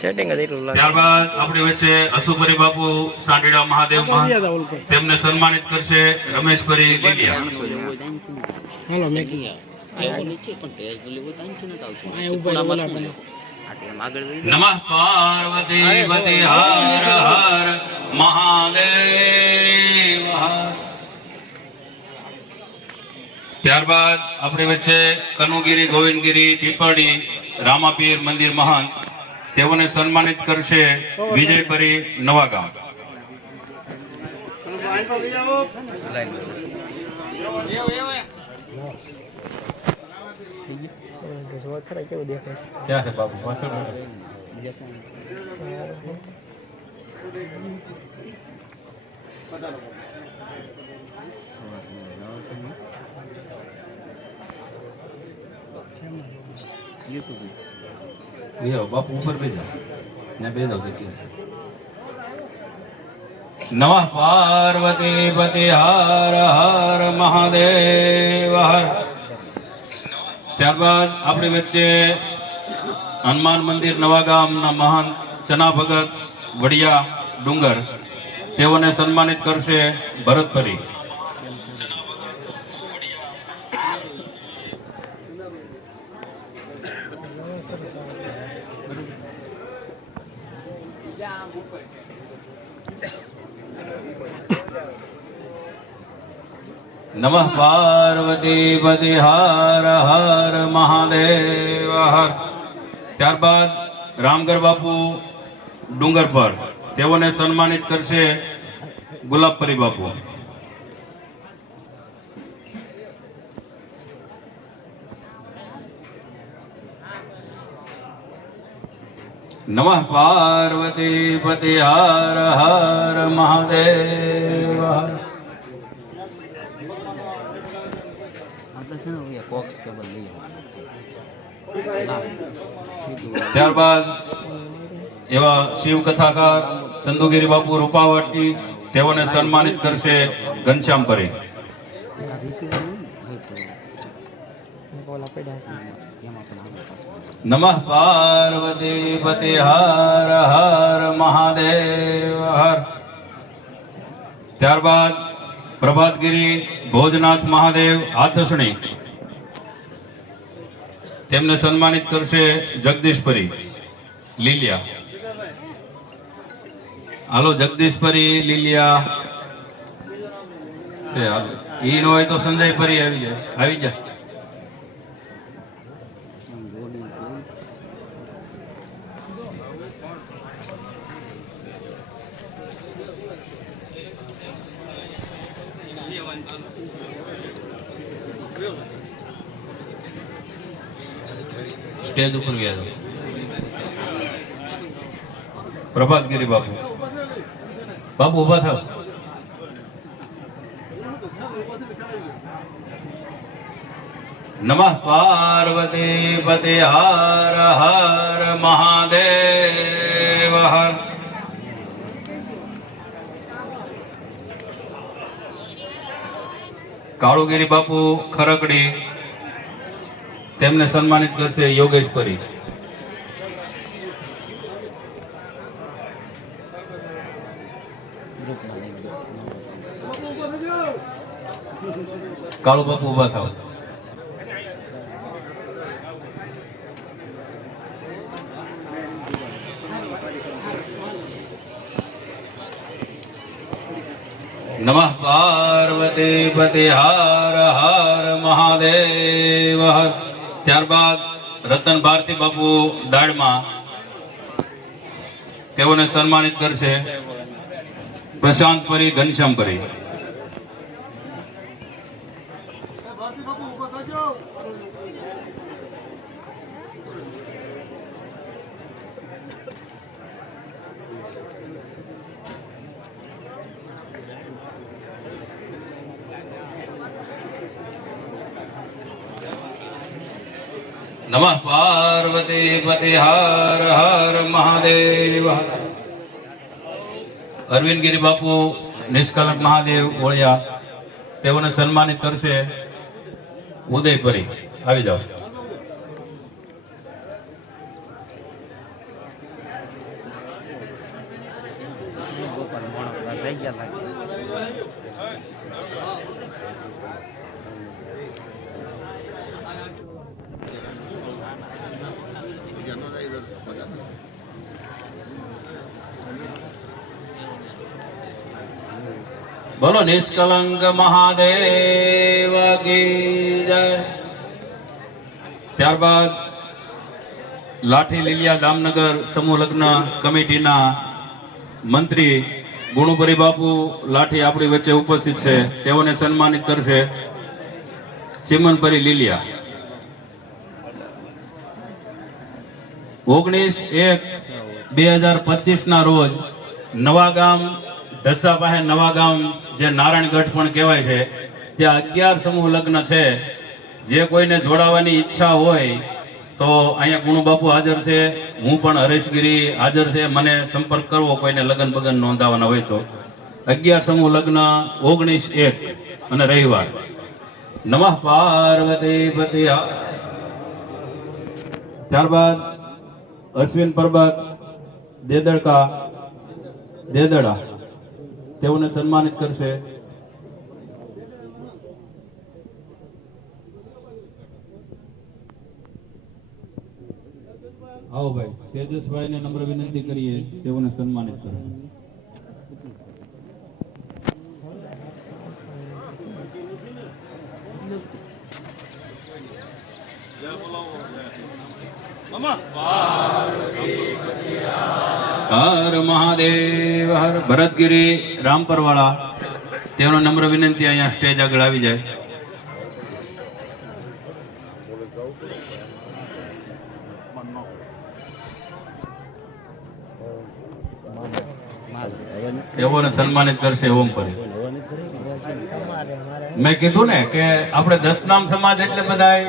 Setting જ એટલું લાગે. ત્યારબાદ આપણી વચ્ચે અશુપરી બાપુ સાંડેડા મહાદેવ તેમને સન્માનિત કરશે રમેશભરી લીલિયા હાલો મેં આવ્યો નીચે પણ ટેસ્ટ બોલી હોય તો નથી આવશે. આ ઊભા રહો, ઓલા પણ. આ ટેમ આગળ વહી નમઃ પાર્વતી પતિ હર હર મહાદેવ. ત્યારબાદ આપણી વચ્ચે કનુગીરી, ગોવિંદગીરી પીપળી રામાપીર મંદિર મહંત તેઓને સન્માનિત કરશે વિજયપરી નવાગામ ક્યાં બાબુ પાછળ બેહો बाप ऊपर જાઓ ત્યાં બે જાઓ જગ્યા નમઃ પાર્વતી પતિ हर હર મહાદેવ, હર. ત્યારબાદ આપણી વચ્ચે હનુમાન મંદિર નવાગામના મહાન ચના ભગત, વડિયા ડુંગર, તેઓને સન્માનિત કરશે ભરતપરી નમઃ પાર્વતી પતિ હર હર મહાદેવ હર ત્યારબાદ રામગર બાપુ ડુંગર પર, તેઓને સન્માનિત કરશે ગુલાબપરી બાપુ. નમઃ પાર્વતી પતિ હર હર મહાદેવ ત્યારબાદ એવા શિવ કથાકાર સંધુગીરી બાપુ રૂપાવટી તેઓને સન્માનિત કરશે ઘનશ્યામ પરી ઓલા પડ્યા છે એમાં પણ આગળ પાછળ નમઃ પાર્વતી પતિ હર હર મહાદેવ હર ત્યારબાદ પ્રભાતગીરી ભોજનાથ મહાદેવ આથસણી તેમને સન્માનિત કરશે જગદીશપરી લીલિયા। હાલો, જગદીશપરી, લીલિયા। છે નો હોય તો સંજય પરી આવી જાય. આવી જાય સ્ટેજ ઉપર વ્યા જાઓ પ્રભાતગીરી બાપુ બાપુ ઊભા થાવ નમઃ પાર્વતી પતિ હર હર મહાદેવ હર કાળુગીરી બાપુ ખરકડી તેમને સન્માનિત કરશે યોગેશ પરી કાળુ બાપુ ઊભા થાવ નમઃ પાર્વતી પતિ હાર હાર મહાદેવ, હર ત્યારબાદ રતન ભારતી બાપુ દાડમાં તેઓને સન્માનિત કરશે. પ્રશાંત પરી ઘનશ્યામ પરી. નમઃ પાર્વતી પતિ હર હર મહાદેવ અરવિંદગીરી બાપુ નિષ્કલંક મહાદેવ ઓળિયા તેઓને સન્માનિત કરશે ઉદયપુરી આવી જાઓ. બોલો નિષ્કલંક મહાદેવ કી ત્યારબાદ લાઠી લીલિયા દામનગર સમૂહ લગ્ન કમિટીના મંત્રી ગુણુભરી બાપુ લાઠી આપણી વચ્ચે ઉપસ્થિત છે. તેઓને સન્માનિત કરશે ચિમનભરી લીલિયા. ઓગણીસ એક બે હજાર પચીસ ના રોજ નવા ધસા પાસે નવા ગામ જે નારાયણગઢ પણ કહેવાય છે, ત્યાં અગિયાર સમૂહ લગ્ન છે. જે કોઈને જોડાવાની ઈચ્છા હોય, તો અહીંયા ગુણુબાપુ હાજર છે, હું પણ હરેશગીરી હાજર છે, મને સંપર્ક કરવો કોઈને લગ્ન બગન નોંધાવાના હોય તો. અગિયાર સમૂહ લગ્ન, ઓગણીસ એક અને રવિવાર. નમઃ પાર્વતી પતિ ત્યારબાદ અશ્વિન પરબત, દેદડકા, દેદડા. તેઓને સન્માનિત કરશે. આવો ભાઈ તેજસભાઈ ને નમ્ર વિનંતી કરીએ તેઓને સન્માનિત કરે. હર મહાદેવ, હર ભરતગીરી, રામપરવાળા. તેઓનો નમ્ર વિનંતી અહીંયા સ્ટેજ આગળ આવી જાય. તેઓને સન્માનિત કરશે ઓમ પર મેં કીધું ને કે આપણે દસનામ સમાજ એટલે બધાય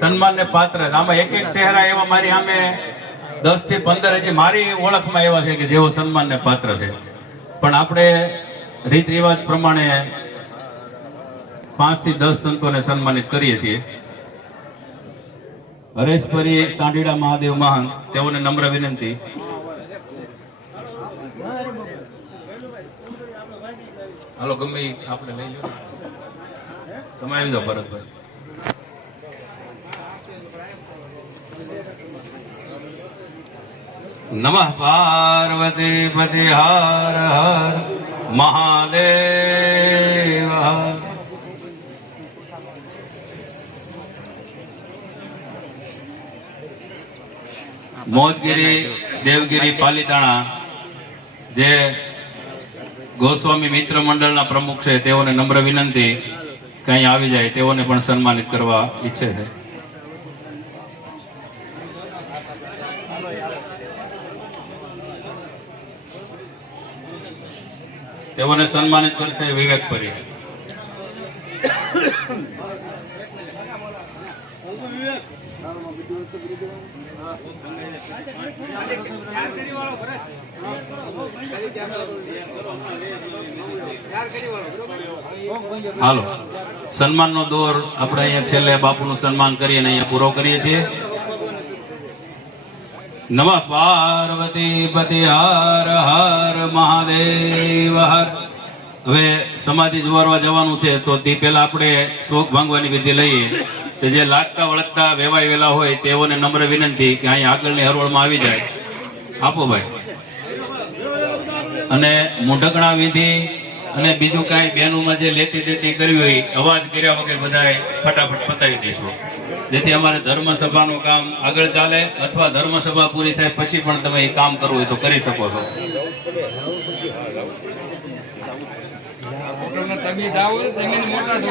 સન્માનને પાત્ર. આમાં એક એક ચહેરા એવા મારી સામે દસથી પંદર હજી મારી ઓળખમાં એવા છે કે જેઓ સન્માનને પાત્ર છે. પણ આપણે રીત રિવાજ પ્રમાણે પાંચથી દસ સંતોને સન્માનિત કરીએ છીએ. હરેશભરી સાંઢીડા મહાદેવ મહંત, તેઓને નમ્ર વિનંતી. હાલો, ગમે આપણે લઈ લો તમે આવી જાઓ ભરતભાઈ. નમઃ પાર્વતી પતિ હર હર મહાદેવ મોજગીરી દેવગીરી પાલીતાણા જે ગોસ્વામી મિત્ર મંડળના પ્રમુખ છે, તેઓને નમ્ર વિનંતી કઈ આવી જાય, તેઓને પણ સન્માનિત કરવા ઈચ્છે છે. તેઓને સન્માનિત કરશે વિવેક પરી. હાલો. સન્માનનો દોર આપણે અહીંયા છેલ્લે બાપુનું સન્માન કરીને અહીંયા પૂરો કરીએ છીએ. નમઃ પાર્વતી પતિ, હર હર મહાદેવ, હર. હવે સમાધિ જુવારવા જવાનું છે, તો તે પહેલા આપણે શોક ભાંગવાની વિધિ લઈએ. તો જે લાગતા વળગતા વેવાય વેલા હોય, તેઓને નમ્ર વિનંતી કે અહીં આગળની હરોળમાં આવી જાય. આપો ભાઈ. અને મુઢકણા વિધિ અને બીજું કાંઈ બેનોમાં જે લેતી દેતી કરવી હોય, અવાજ કર્યા વગર બધાએ ફટાફટ પતાવી દઈશું જેથી અમારે ધર્મસભાનું કામ આગળ ચાલે અથવા ધર્મસભા પૂરી થાય પછી પણ તમે એ કામ કરવું હોય તો કરી શકો છો મોટા છે.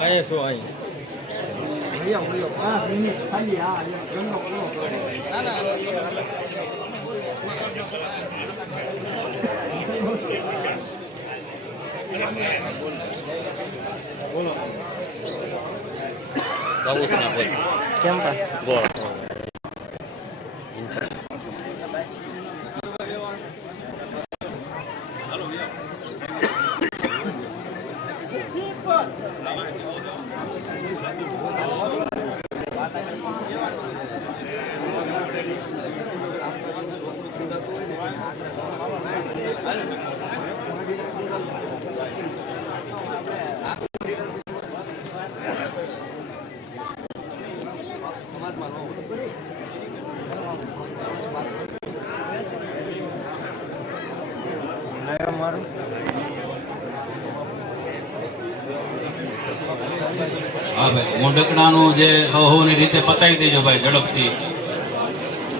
哎，叔阿姨。没有没有啊，你看你啊，你跟我跟我哥。来来来。કેમ કા ગોળ હા ભાઈ મોઢકડાનું જે અહોની રીતે પતાવી દેજો ભાઈ, ઝડપથી.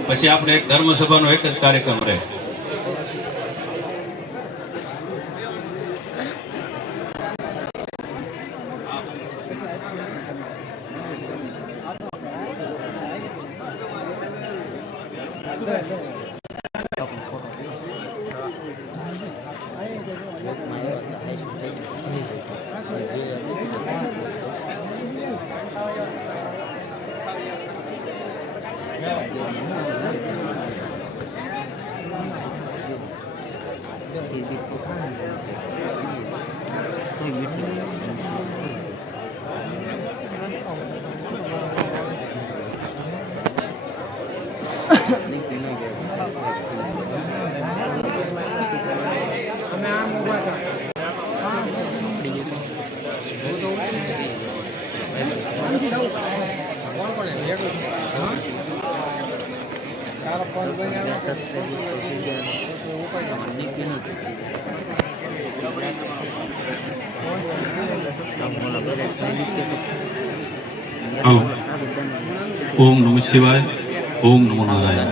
પછી આપણે એક ધર્મસભાનો એક જ કાર્યક્રમ રહે લોકમાં એવા હતા હાઈસ્કૂલ થઈ ગયું જે હતું એ બી તો ખાય ને. કોઈ મીઠું નહીં. નીકળી ન ગયો. હલો ઓમ નમઃ શિવાય ઓમ નમો નારાયણ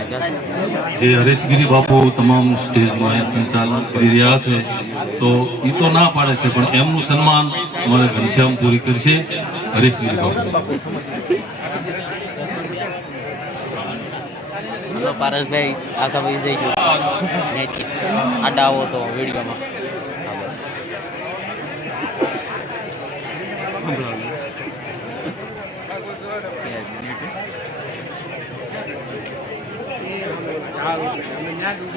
જે હરેશગીરી બાપુ તમામ સ્ટેજમાં સંચાલન કરી રહ્યા છે. તો એ તો ના પાડે છે, પણ એમનું સન્માન અમારે ઘનશ્યામ પૂરી કરશે હરેશગીરી બાપુ. હલો પારસભાઈ આખા ભાઈ જઈ ગયો. નેચી. આડા આવો છો વિડીયોમાં. રાખો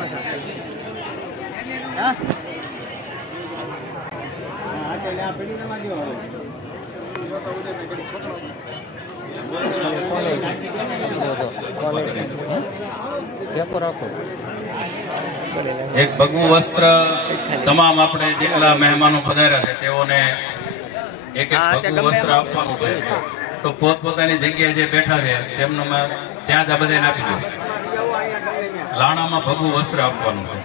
એક ભગવું વસ્ત્ર તમામ આપણે જેટલા મહેમાનો પધાર્યા છે તેઓને એક એક ભગવું વસ્ત્ર આપવાનું છે. તો પોતપોતાની જગ્યાએ જે બેઠા છે તેમનું મેં ત્યાં જ આ બધાને આપી દઉં લાણામાં ભગવું વસ્ત્ર આપવાનું છે.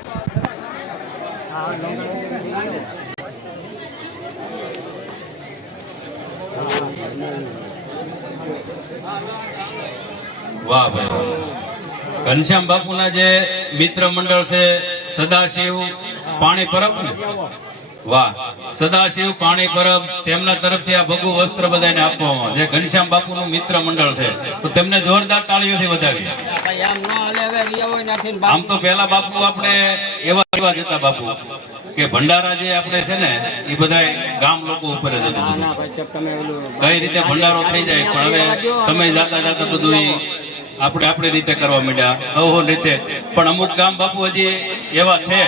વાહ ભાઈ વાહ. ઘનશ્યામ બાપુના જે મિત્ર મંડળ છે સદાશિવ પાણી પરબ ને? વાહ સદાશિવ પાણી પરબ તેમના તરફથી આ ભગુ વસ્ત્ર બધાને આપવામાં જે ઘનશ્યામ બાપુનું મિત્ર મંડળ છે તો તેમને જોરદાર તાળીઓથી વધાવી આમ તો પેલા બાપુ આપણે એવા એવા જતા બાપુ કે ભંડારા જે આપણે છે ને એ બધા ગામ લોકો ઉપર જ હતું. કઈ રીતે ભંડારો થઈ જાય પણ હવે સમય જાતા જાતા બધું આપણે આપણી રીતે કરવા માંડ્યા. અહો રીતે. પણ અમુક ગામ બાપુ હજી એવા છે.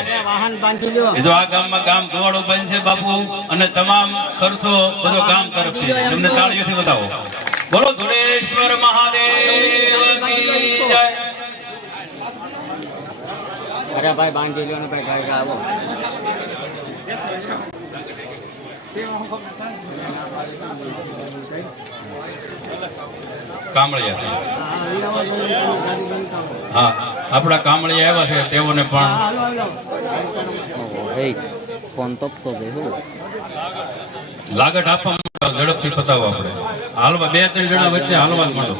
જો આ ગામમાં ગામ ધોવાડો બંધ છે બાપુ અને તમામ ખર્ચો બધો ગામ તરફથી. તમને તાળીઓથી બતાવો. બોલો ધુરેશ્વર મહાદેવ અરે ભાઈ બાંધી લ્યો ને ભાઈ ગાય આવો. કામળિયા. હા આપણા કામળિયા આવ્યા છે તેઓને પણ. લાગટ આપવા ઝડપથી પતાવો આપણે. હાલવા બે ત્રણ જણા વચ્ચે હાલવા જ માંડો.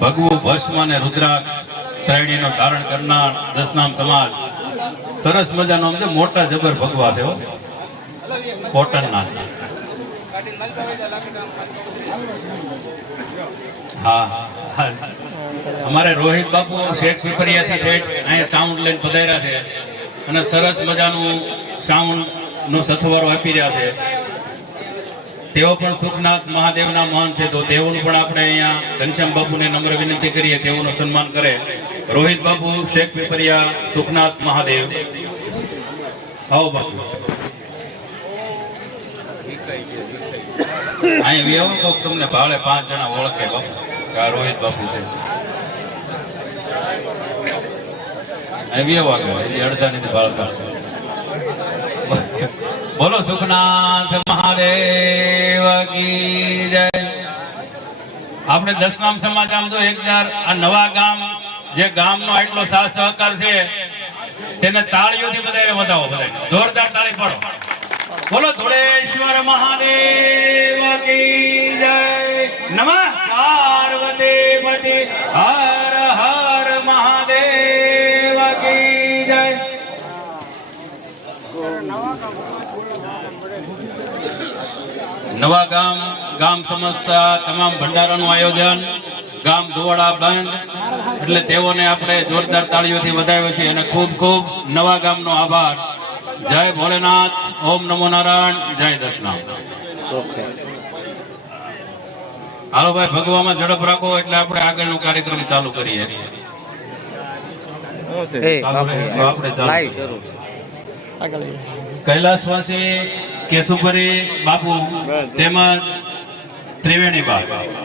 ભગવું ભસ્મ અને રુદ્રાક્ષ ત્રણેયનો ધારણ કરનાર દસનામ સમાજ. સરસ મજાનો મોટા જબર ભગવા થયો કોટન કોટનના. અમારે રોહિત બાપુ શેખ પીપરિયાથી સાઉન્ડ લઈને પધાર્યા છે. અને સરસ મજાનું સાઉન્ડ નો સથવારો આપી રહ્યા છે. તેઓ પણ સુખનાથ મહાદેવના મહાન છે, તો તેઓનું પણ આપણે અહીંયા ઘનશ્યામ બાપુને નમ્ર વિનંતી કરીએ, તેઓનું સન્માન કરે. રોહિત બાપુ શેખ પીપરિયા, સુખનાથ મહાદેવ. આવો બાપુ. તમને ભાડે પાંચ જણા ઓળખે બાપુ. રોહિત બાપુ છે. બોલો, સુખનાથ મહાદેવ આપણે દસનામ સમાજ આમ તો એક આ નવા ગામ, જે ગામનો આટલો સાથ સહકાર છે, તેને તાળીઓથી બધાને વધાવો બધા જોરદાર તાળી પાડો. બોલો ધોળેશ્વર મહાદેવ કી જય. નમ. પાર્વતી પતિ. હર હર મહાદેવ કી જય. નવા ગામ ગામ સમજતા તમામ ભંડારાનું આયોજન, ગામ ધોવાડા બંધ. એટલે તેઓને આપણે જોરદાર તાળીઓથી વધાવ્યો છે. અને ખૂબ ખૂબ નવા ગામનો આભાર. જય ભોલેનાથ ઓમ નમો નારાયણ જય દશનામ. હાલો ભાઈ ભગવામાં ઝડપ રાખો એટલે આપણે આગળનો કાર્યક્રમ ચાલુ કરીએ. કૈલાસવાસી કેશુભરી બાપુ તેમજ ત્રિવેણી બા